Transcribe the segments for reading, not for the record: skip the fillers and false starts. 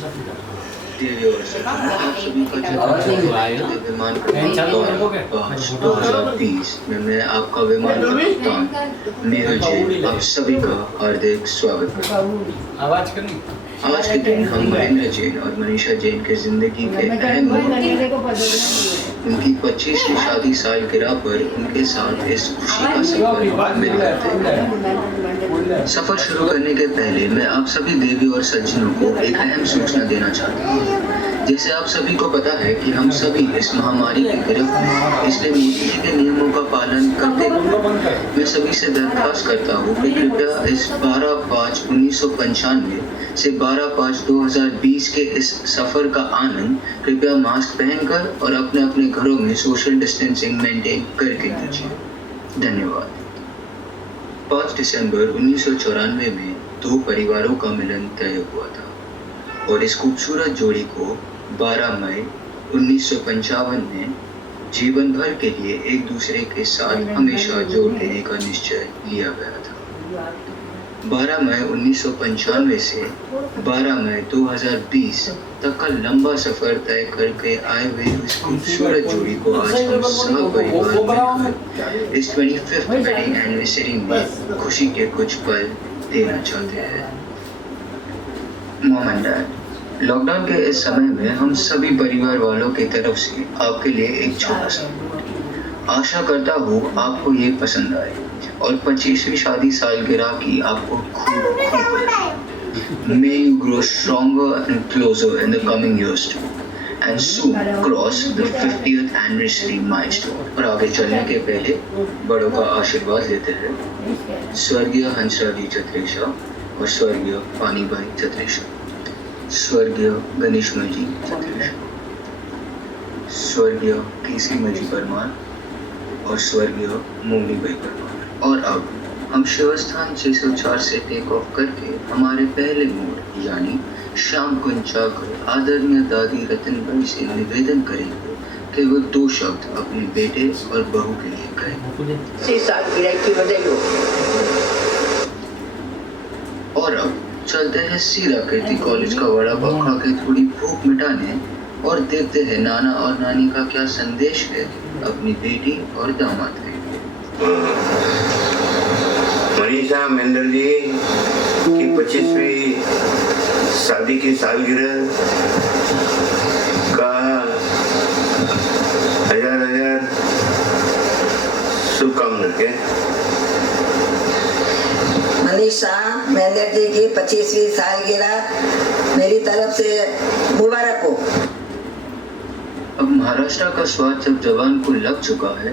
देवी और सभी का विमान कप्तान 2020 में मैं आपका विमान कप्तान मेहुल जैन आप सभी का हार्दिक स्वागत करता हूँ। आज के दिन हम महेंद्र जैन और मनीषा जैन के जिंदगी के अहम उनकी 25वीं शादी सालगिरह पर उनके साथ इस खुशी का सफर मिलकर थे। सफर शुरू करने के पहले मैं आप सभी देवी और सज्जनों को एक अहम सूचना देना चाहता हूँ। जैसे आप सभी को पता है कि हम सभी इस महामारी की गिरफ्त में, इसलिए मोदी जी के नियमों का पालन करते हुए मैं सभी से दरख्वास्त करता हूँ कि कृपया इस 12/5/1995 से 12/5/2020 के इस सफर का आनंद कृपया मास्क पहनकर और अपने अपने घरों में सोशल डिस्टेंसिंग मेंटेन करके कीजिए। धन्यवाद। 5 दिसंबर 1994 में 2 परिवारों का मिलन तय हुआ था और इस खूबसूरत जोड़ी को 12 मई 1955 में जीवन भर के लिए एक दूसरे के साथ हमेशा जोड़ लेने का निश्चय लिया गया था। 12 मई 1995 से 12 मई 2020 तक का लंबा सफर तय करके आए हुए इस खूबसूरत जोड़ी को आज हम सब परिवार इस 25th वेडिंग एनिवर्सरी में खुशी के कुछ पल देना चाहते हैं। मॉम एंड डैड, लॉकडाउन के इस समय में हम सभी परिवार वालों की तरफ से आपके लिए एक छोटा सा नोट। आशा करता हूँ आपको ये पसंद आए और 25वीं शादी सालगिरह की आपको खूब May you grow stronger and closer in the coming years too, and soon cross the 50th anniversary milestone। और आगे चलने के पहले बड़ों का आशीर्वाद लेते हैं स्वर्गीय हंसराज छत्रेशा और स्वर्गीय पानी भाई छत्रेशा, स्वर्गीय गणेशमल जी छत्रेशा, स्वर्गीय केसरी जी परमार और स्वर्गीय मोनी भाई परमार। और अब हम शिवस्थान 604 से टेक ऑफ करके हमारे पहले मोड़ यानी श्याम कुंज जाकर आदरणीय दादी रतनबाई से निवेदन करेंगे कि वो 2 शब्द अपने बेटे और बहू के लिए कहें। और अब चलते हैं सीधा कीर्ति कॉलेज का वड़ा पाव खा के थोड़ी भूख मिटाने और देखते हैं नाना और नानी का क्या संदेश है अपनी बेटी और दामाद के लिए। मनीषा महेंद्र जी की 25वीं शादी की सालगिरह का हजार शुभकामनाएं के। मनीषा महेंद्र जी की 25वीं सालगिरह मेरी तरफ से मुबारक हो। अब महाराष्ट्र का स्वाद जब जवान को लग चुका है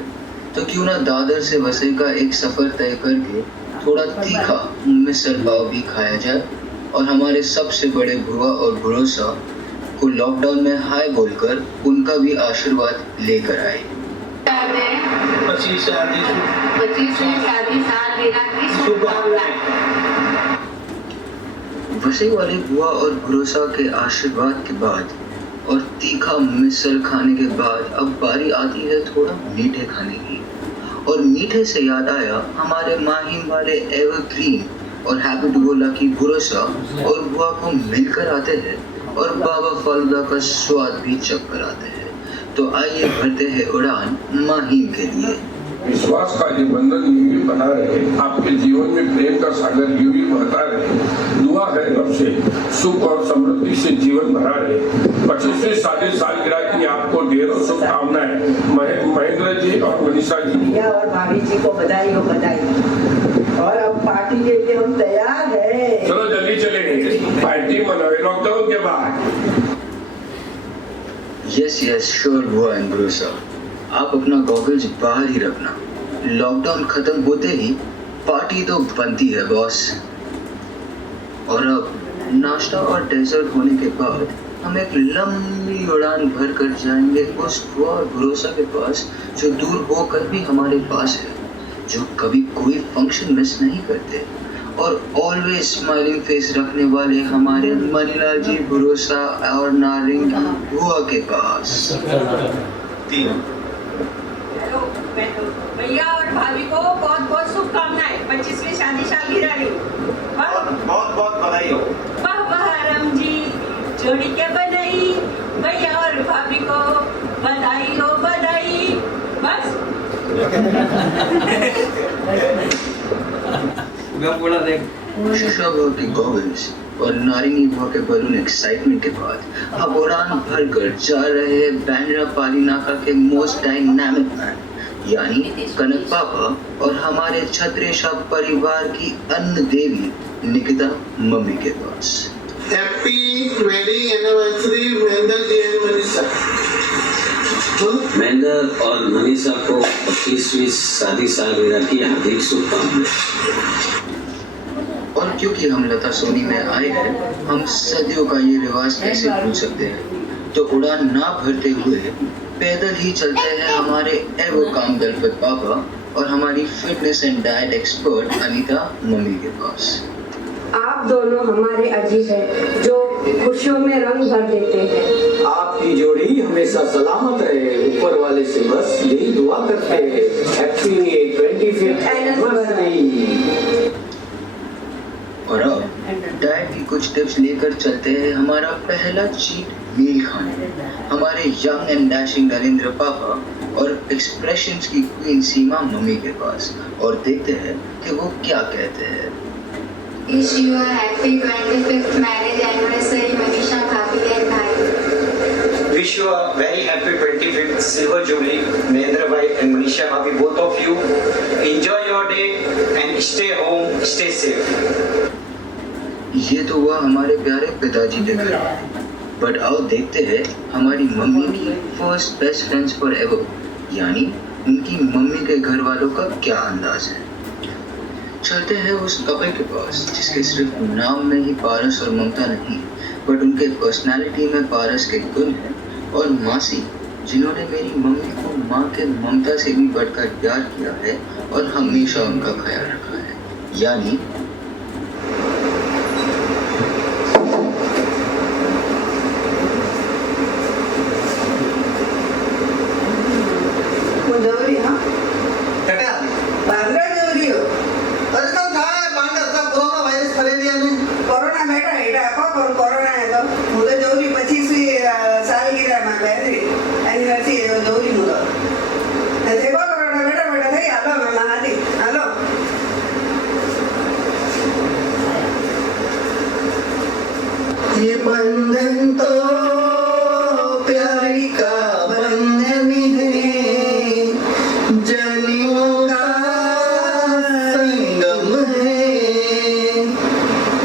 तो क्यों ना दादर से वसई का एक सफर तय करके थोड़ा तीखा मिसल पाव भी खाया जाए और हमारे सबसे बड़े बुआ और भरोसा को लॉकडाउन में हाय बोलकर उनका भी आशीर्वाद लेकर आए। 25वीं शादी सालगिरह की शुभकामनाएं। वसई वाले बुआ और भरोसा के आशीर्वाद के बाद और तीखा मिसल खाने के बाद अब बारी आती है थोड़ा मीठे खाने की। और मीठे से याद आया हमारे माहिम वाले एवरग्रीन और हैप्पी टू गो लकी भरोसा और बुआ को मिलकर आते हैं और बाबा फालूदा का स्वाद भी चख कर आते हैं। तो आइए भरते हैं उड़ान माहिम के लिए। विश्वास का ये बंधन यूं ही बना रहे, आपके जीवन में प्रेम का सागर यूं ही बहता रहे। दुआ है रब से सुख और समृद्धि से जीवन भरा रहे। 25वीं शादी सालगिरह की आपको ढेरों शुभकामनाएं। महेंद्र जी और मनीषा जी भैया और भाभी जी को बधाई हो, बधाई। और अब पार्टी के लिए हम तैयार हैं। चलो जल्दी चलेंगे, पार्टी मनाए लॉकडाउन के बाद। यस श्योर बुआ एंड भरोसा, आप अपना गॉगल्स बाहर ही रखना। लॉकडाउन खत्म होते ही पार्टी तो बनती है बॉस। और अब नाश्ता और डेजर्ट होने के बाद हम एक लंबी उड़ान भर कर जाएंगे उस बुआ और भरोसा के पास जो दूर होकर भी हमारे पास है, जो कभी कोई फंक्शन मिस नहीं करते और ऑलवेज स्माइलिंग फेस रखने वाले हमारे मनीलाल जी भरोसा और नारिंग बुआ के पास। भैया और भाभी को बहुत बहुत शुभकामनाएं। 25वीं शादी सालगिरह की बहुत बहुत बधाई हो। वाह वाह राम जी, जोड़ी के बनाई भैया और भाभी को बधाई हो बधाई। बस शुभ के गॉगल्स और नारिंगी बुआ के बलून एक्साइटमेंट के बाद अब उड़ान भरकर जा रहे हैं बैंड्रा पाली नाका के मोस्ट डायनामिक मैन यानी कनक पापा और हमारे छत्रेशा परिवार की अन्न देवी निकिता मम्मी के पास। Happy wedding anniversary Mahendra ji and Manisha. Mahendra और मनीषा को 25वीं शादी सालगिरह की हार्दिक शुभकामनाएं। और क्योंकि हम लता सोनी में आए हैं, हम सदियों का ये रिवाज कैसे भूल सकते हैं। तो उड़ान ना भरते हुए पैदल ही चलते हैं हमारे एवो काम दलपत पापा और हमारी fitness and diet expert Anita mummy के पास। आप दोनों हमारे अजीज हैं जो खुशियों में रंग भर देते हैं। आपकी जोड़ी हमेशा सलामत रहे, ऊपर वाले से बस यही दुआ करते हैं। Happy 25th anniversary. और अब डाइट की कुछ टिप्स लेकर चलते हैं हमारा पहला चीट मील खाने हमारे यंग एंड डैशिंग नरेंद्र पापा और एक्सप्रेशंस की क्वीन सीमा मम्मी के पास और देखते हैं कि वो क्या कहते हैं। Wish you a happy 25th marriage anniversary, Manisha, Bhabhi and Bhai. Wish you a very happy 25th silver jubilee, Mahendra Bhai and Manisha Bhabhi, both of you. Enjoy your day and stay home, stay safe. ये तो हुआ हमारे प्यारे पिताजी के घर, but आओ देखते हैं हमारी मम्मी की first best friends for ever यानी उनकी मम्मी के घर वालों का क्या अंदाज है। चलते हैं उस कपल के पास जिसके सिर्फ नाम में ही पारस और ममता नहीं बट उनके पर्सनालिटी में पारस के गुण हैं और मासी जिन्होंने मेरी मम्मी को माँ के ममता से भी बढ़कर प्यार किया है और हमेशा उनका ख्याल रखा है यानी कोरोना बेटा एटा को कोरोना है तो मुझे जोरी 25वीं सालगिरह में बेहतरी एनिवर्सरी जोरी मुझे देखो कोरोना बेटा बेटा थे हेलो मैं महादी हेलो ये बंधन तो प्यारी का बंधन है, जनियों का संगम है।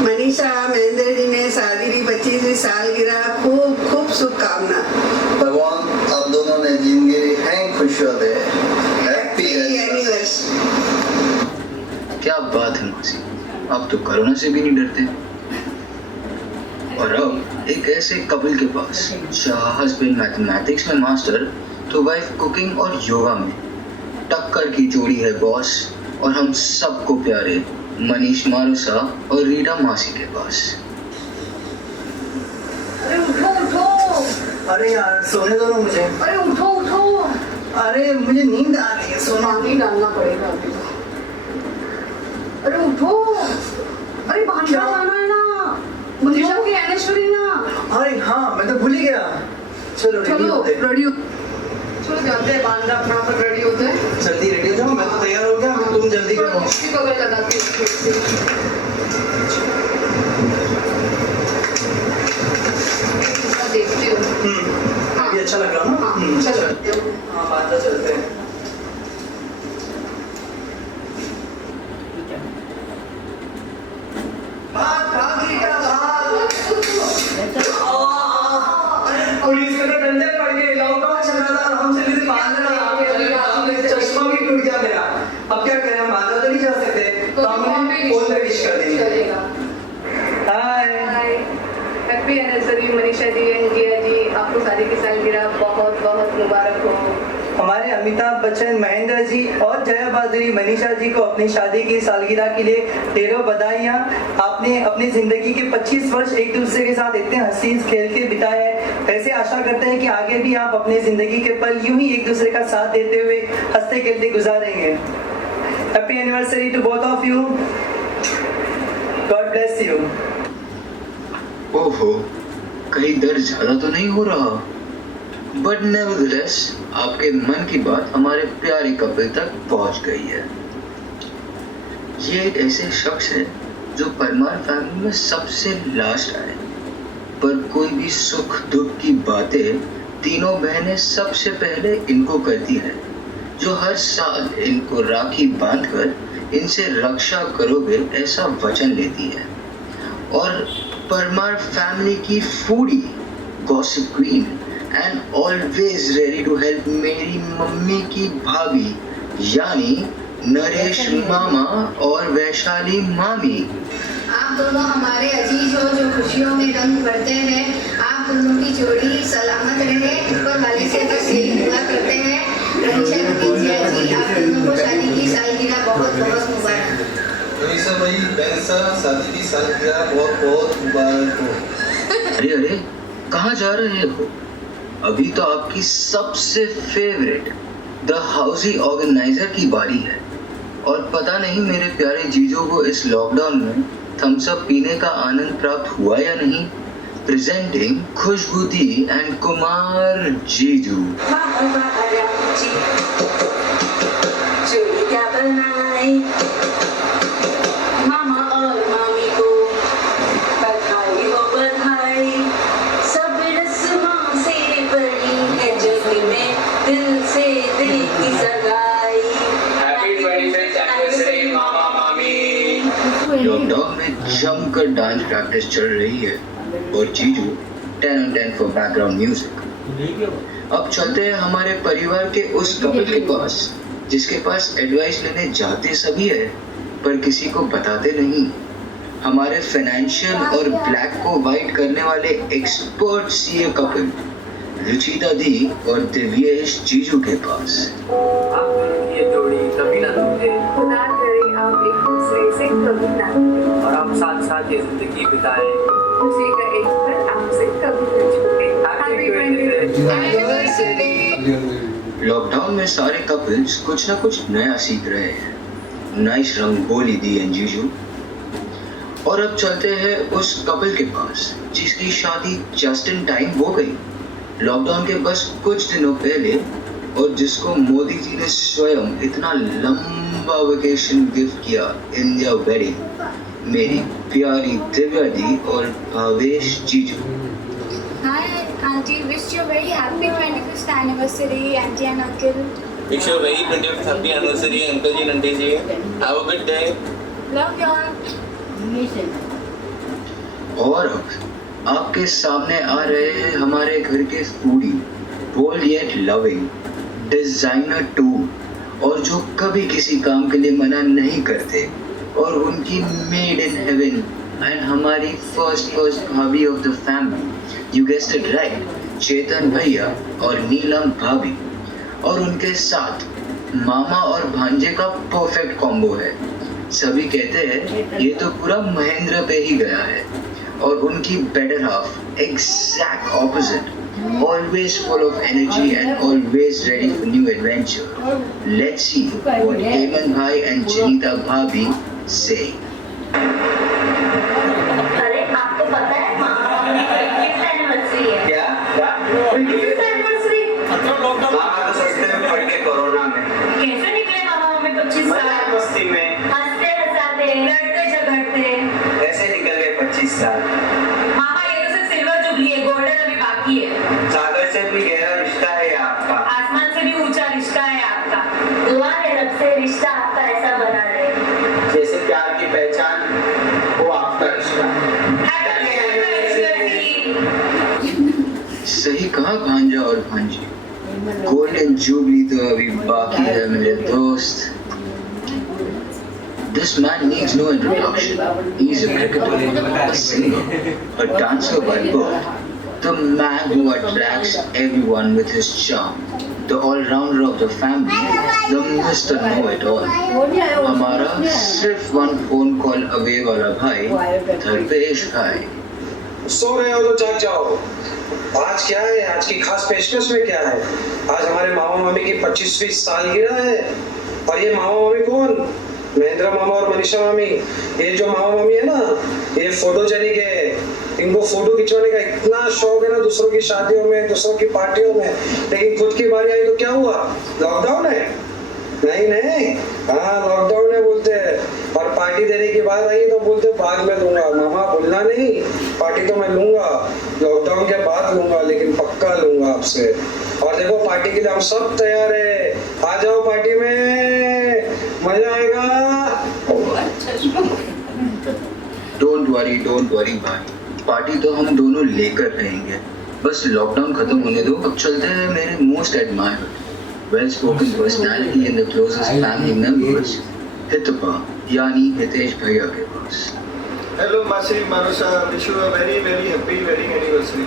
मनीषा महेंद्र जी ने शादी की 25वीं सालगिरह खूब खूब शुभकामना। भगवान आप दोनों ने जिंदगी है खुशियां दे। Happy anniversary. क्या बात है मासी, आप तो कोरोना से भी नहीं डरते। और अब एक ऐसे कपल के पास जहाँ हस्बैंड मैथमेटिक्स में मास्टर तो वाइफ कुकिंग और योगा में टक्कर की जोड़ी है बॉस और हम सबको प्यारे मनीष मारुसा और रीटा मासी के पास। अरे उठो उठो। अरे यार सोने दो ना मुझे। अरे उठो उठो। अरे मुझे नींद आ रही है, सोना पानी डालना पड़ेगा अभी तो। अरे उठो। अरे भांडा जाना है ना, मनीषा की एनिवर्सरी ना। अरे हाँ मैं तो भूल ही गया। चलो रेडी होते हैं। रेडी चलो जाते हैं, बांधा अपना पर रेडी होते हैं। जल्दी रेडी हो जाओ, मैं तो तैयार हो गया, तुम जल्दी करो। बगल लगाती देखती हूँ। ये अच्छा लग रहा ना? चलो हाँ बांधा चलते हैं। पुलिस के तो डंडे पड़ गए, लॉकडाउन चल रहा था, हम चले थे बांधना, चश्मा भी टूट गया मेरा। अब क्या करें, हम बांधा तो नहीं जा सकते, तो हमने फोन पे विश कर देंगे। Hi happy anniversary Manisha ji and Jiya ji, आपको शादी की सालगिरह बहुत बहुत मुबारक हो। हमारे अमिताभ बच्चन, महेंद्र जी और जया बहादुरी मनीषा जी को अपनी शादी की सालगिरह के लिए ढेरों बधाइयाँ। आपने अपनी जिंदगी के 25 वर्ष एक दूसरे के साथ इतने हंसी खेल के बिताए हैं। ऐसे आशा करते हैं कि आगे भी आप अपनी जिंदगी के पल यूं ही एक दूसरे का साथ देते हुए हंसते खेलते गुजारेंगे। Happy anniversary to both of you. God bless you. ओहो, कहीं दर्द ज्यादा तो नहीं हो रहा? बट नेवरदलेस आपके मन की बात हमारे प्यारे कपल तक पहुंच गई है। ये एक ऐसे शख्स है जो परमार फैमिली में सबसे लास्ट आए, पर कोई भी सुख दुख की बातें तीनों बहनें सबसे पहले इनको करती हैं, जो हर साल इनको राखी बांधकर इनसे रक्षा करोगे ऐसा वचन लेती है। और परमार फैमिली की foodie, gossip queen and always ready to help मेरी मम्मी की भाभी यानी नरेश मामा और वैशाली मामी। आप दोनों हमारे अजीज हो जो खुशियों में रंग भरते हैं। आप दोनों की जोड़ी सलामत रहे, ऊपर वाले से बस यही दुआ करते हैं। मनीषा की जी, आप दोनों को शादी की सालगिरह बहुत बहुत मुबारक। मनीषा भाई, बहन साहब, शादी की सालगिरह बहुत बहुत मुबारक हो। अरे अरे, कहाँ जा रहे हो? अभी तो आपकी सबसे फेवरेट द हाउसी ऑर्गेनाइजर की बारी है, और पता नहीं मेरे प्यारे जीजो को इस लॉकडाउन में थम्स अप पीने का आनंद प्राप्त हुआ या नहीं। प्रेजेंटिंग खुशबू दी एंड कुमार जीजू। मामा और मामी को बधाई हो बधाई, सब रस्मों से बड़ी है जग में दिल से दिल की सगाई। हैप्पी 25th एनिवर्सरी मामा मामी। लॉकडाउन में जमकर डांस प्रैक्टिस चल रही है और जीजू 10 on 10 फॉर बैकग्राउंड म्यूजिक। अब चलते हैं हमारे परिवार के उस कपल के पास जिसके पास एडवाइस लेने जाते सभी है पर किसी को बताते नहीं। हमारे फाइनेंशियल और ब्लैक को वाइट करने वाले एक्सपर्ट सीए कपल रुचिता दी और दिव्येश जीजू के पास। ये जोड़ी कभी ना टूटे, खुदा करे आप एक दूसरे से कभी ना टूटे और आप साथ साथ ये जिंदगी बिताएं। खुशी का एक पल आपसे कभी न छूटे। Happy 25th anniversary. लॉकडाउन में सारे कपल्स कुछ ना कुछ नया सीख रहे हैं। नाइस रंगोली दी एंड जीजू। और अब चलते हैं उस कपल के पास जिसकी शादी जस्ट इन टाइम हो गई लॉकडाउन के बस कुछ दिनों पहले, और जिसको मोदी जी ने स्वयं इतना लंबा वेकेशन गिफ्ट किया इन दियर वेडिंग। मेरी प्यारी दिव्या दी और भावेश जीजू। Hi auntie, wish you a very happy 25th anniversary auntie and uncle. Wish you a very 25th happy anniversary uncle ji and auntie ji. Have a good day. Love y'all. और अब आपके सामने आ रहे हैं हमारे घर के foodie, bold yet loving, designer too, और जो कभी किसी काम के लिए मना नहीं करते, और उनकी मेड इन हेवन एंड हमारी फर्स्ट भाभी of the family, you guessed it right, Chetan भैया और नीलम भाभी। और उनके साथ मामा और भांजे का परफेक्ट कॉम्बो है। सभी कहते हैं ये तो पूरा महेंद्र पे ही गया है। और उनकी better half exact opposite, always full of energy and always ready for new adventure. Let's see what Hemant Bhai and Janita Bhabhi say. अरे आपको पता है मामा की 25th एनिवर्सरी है? क्या 25th एनिवर्सरी? हाँ, तो सस्ते में पड़ के कोरोना में कैसे निकले मामा मम्मी 25 साल? मस्ती में हंसते हंसाते, लड़ते झगड़ते, ऐसे निकल गए 25 साल। मामा ये तो सिर्फ सिल्वर जुबली है, गोल्डन अभी बाकी है। सागर से भी गहरा रिश्ता है आपका, आसमान से भी ऊंचा रिश्ता है आपका। दुआ है रब से रिश्ता आपका ऐसा बना रहे जैसे प्यार की पहचान वो आपका रिश्ता। सही कहा भांजा और भांजी, गोल्डन जुबली तो अभी बाकी है मेरे दोस्त। This man needs no introduction. He's a cricketer, a singer, a dancer by birth, the man who attracts everyone with his charm, the all-rounder of the family, the Mr. Know-It-All. हमारा सिर्फ one phone call away वाला भाई धर्मेश भाई। सो रहे हो तो जाग जाओ। आज क्या है? आज की खास पेशकश में क्या है? आज हमारे मामा मामी की 25वीं सालगिरह है। और ये मामा मामी कौन? महेंद्र मामा और मनीषा मामी, ये जो मामा मामी है ना, ये फोटोजेनिक है। इनको फोटो खिंचवाने का इतना शौक है ना, दूसरों की शादियों में, दूसरों की पार्टियों में, लेकिन खुद की बारी आई तो क्या हुआ? लॉकडाउन है? नहीं, हाँ लॉकडाउन है बोलते हैं। और पार्टी देने की बात आई तो बोलते बाद में दूंगा। मामा बोलना नहीं, पार्टी तो मैं लूंगा, लॉकडाउन के बाद लूंगा, लेकिन पक्का लूंगा आपसे। और देखो पार्टी के लिए हम सब तैयार है, आ जाओ पार्टी में, मजा आएगा। डोंट वरी भाई, पार्टी तो हम दोनों लेकर रहेंगे। बस लॉकडाउन खत्म होने दो। अब चलते हैं मेरे most admired, well spoken personality in the closest family members, Hitpa यानी हितेश भैया के पास। Hello Masi, Manusa, wish you a very very happy wedding anniversary.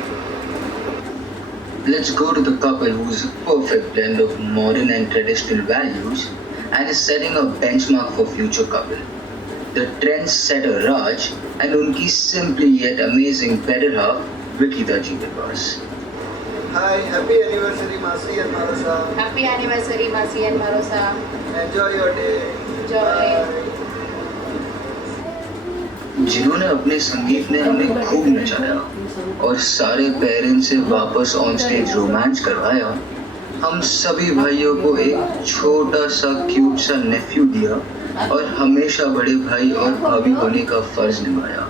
Let's go to the couple who's a perfect blend of modern and traditional values and is setting a benchmark for future couple. The trendsetter Raj and उनकी simply yet amazing better half Vikita जी के पास। Hi, happy anniversary Masi and Manusa. Happy anniversary, Masi and Marosa. Enjoy your day. Enjoy. जिन्होंने अपने संगीत में हमें खूब नचाया और सारे पेरेंट्स से वापस ऑन स्टेज रोमांस करवाया, हम सभी भाइयों को एक छोटा सा क्यूट सा नेफ्यू दिया और हमेशा बड़े भाई और भाभी होने का फर्ज निभाया।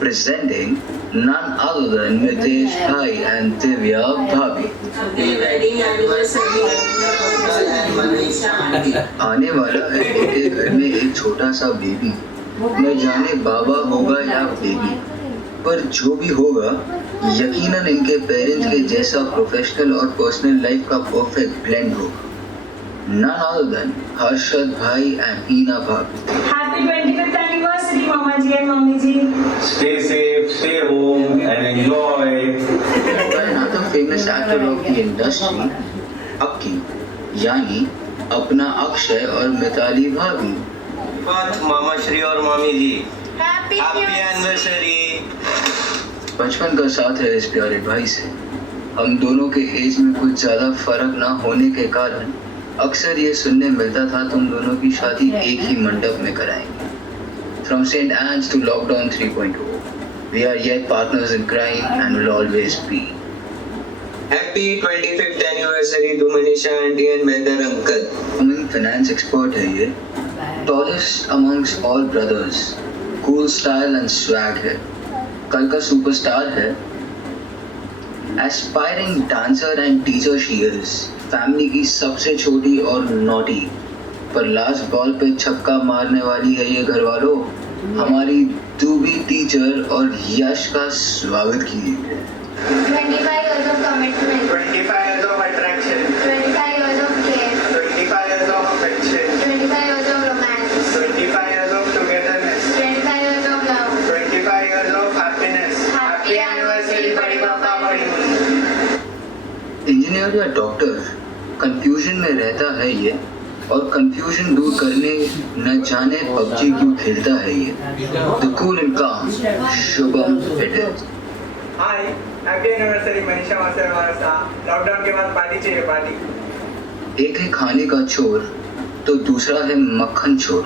Presenting none other than Mitesh भाई and दिव्या भाभी। आने वाला है उनके घर में एक छोटा सा बेबी, न जाने बाबा होगा या बेबी, पर जो भी होगा यकीनन इनके पेरेंट्स के जैसा प्रोफेशनल और पर्सनल लाइफ का परफेक्ट ब्लेंड होगा। None other than हर्षद भाई and हीना भाभी। Happy 25th anniversary, Mama ji and Mummy ji. Stay safe, stay home and enjoy. By another famous actor of the industry, अक्की यानी अपना अक्षय और मिताली भाभी। मामा श्री और मामी जी, Happy एनिवर्सरी। बचपन का साथ है इस प्यारे भाई से। हम दोनों के एज में कुछ ज्यादा फर्क ना होने के कारण अक्सर ये सुनने मिलता था तुम दोनों की शादी एक ही मंडप में कराएंगे। From St. Anne's to Lockdown 3.0, we are yet partners in crime and will always be. Happy 25th anniversary to Manisha auntie and Mehnder uncle. Among finance expert है ये, tallest amongst all brothers, cool style and swag है, कल का superstar है, aspiring dancer and teacher she is, family की सबसे छोटी और नॉटी, पर लास्ट बॉल पे छक्का मारने वाली है ये घर वालों, हमारी डूबी टीचर और यश का स्वागत कीजिए। 25 years of commitment. 25 years of attraction. 25 years of care. 25 years of affection. 25 years of romance. 25 years of togetherness. 25 years of love. 25 years of happiness. Happy anniversary, बड़े पापा, बड़ी मम्मी। इंजीनियर या डॉक्टर कंफ्यूजन में रहता है ये, और कंफ्यूजन दूर करने न जाने पबजी क्यों खेलता है ये। द कूल एंड काम शुभम पेटे। हाय, हैप्पी एनिवर्सरी मनीषा मासी और मानसा। लॉकडाउन के बाद पार्टी चाहिए, पार्टी। एक है खाने का चोर तो दूसरा है मक्खन चोर,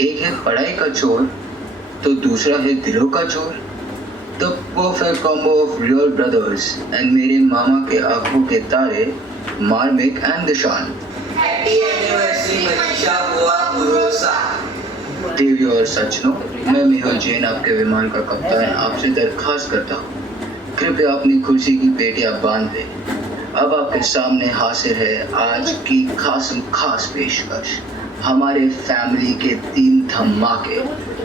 एक है पढ़ाई का चोर तो दूसरा है दिलों का चोर। The perfect combo of real brothers and मेरे मामा के आंखों के तारे मार्मिक एंड दिशान। हैप्पी एनिवर्सरी मनीषा बुआ भरोसा। देवी और सचनो, मैं मेहुल जैन आपके विमान का कप्तान आपसे दरखास्त करता हूँ, कृपया अपनी कुर्सी की पेटियां बांध लें। अब आपके सामने हाजिर है आज की खास पेशकश, हमारे फैमिली के 3 धमाके।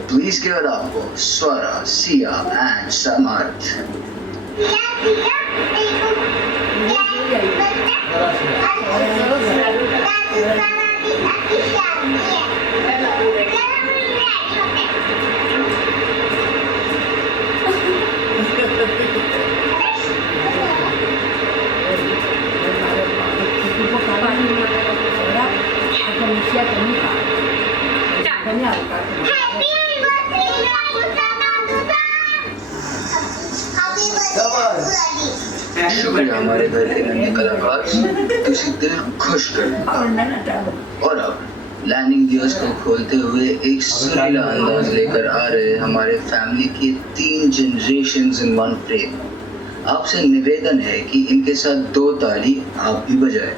Please give it up for Swara, Siya and Samarth. शुक्रिया हमारे घर के नन्हे कलाकार, तुझे दिल खुश कर। और अब लैंडिंग गियर्स को खोलते हुए एक सुरीला अंदाज लेकर आ रहे हमारे फैमिली के 3 जनरेशंस इन वन फ्रेम। आपसे निवेदन है कि इनके साथ 2 ताली आप भी बजाएं।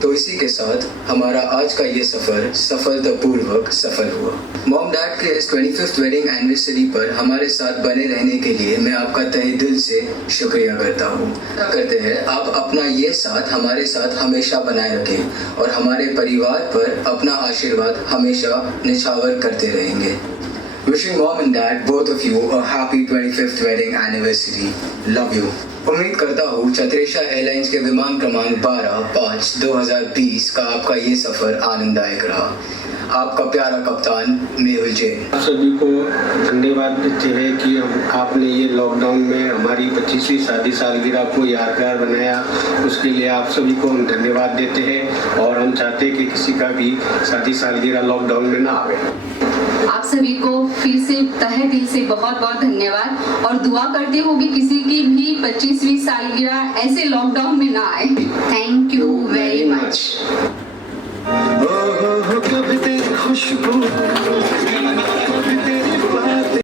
तो इसी के साथ हमारा आज का ये सफर सफलतापूर्वक सफल हुआ। मॉम डैड के इस 25th वेडिंग एनिवर्सरी पर हमारे साथ बने रहने के लिए मैं आपका तहे दिल से शुक्रिया करता हूँ। करते हैं आप अपना ये साथ हमारे साथ हमेशा बनाए रखें और हमारे परिवार पर अपना आशीर्वाद हमेशा निछावर करते रहेंगे। Wishing mom and dad, both of you, a happy 25th wedding anniversary. Love you. उम्मीद करता हूँ छत्रेशा एयरलाइंस के विमान क्रमांक 12-5-2020 का आपका ये सफर आनंददायक रहा। आपका प्यारा कप्तान मेहुल जैन। आप सभी को धन्यवाद देते हैं कि आपने ये लॉकडाउन में हमारी 25वीं शादी सालगिरह को यादगार बनाया। उसके लिए आप सभी को हम धन्यवाद देते हैं और हम चाहते हैं कि किसी का भी शादी सालगिरह लॉकडाउन में ना आवे। आप सभी को फिर से तहे दिल से बहुत बहुत धन्यवाद और दुआ करते हो कि किसी की भी 25वीं सालगिरह ऐसे लॉकडाउन में ना आए। Thank you very much. कब तेरी खुशबू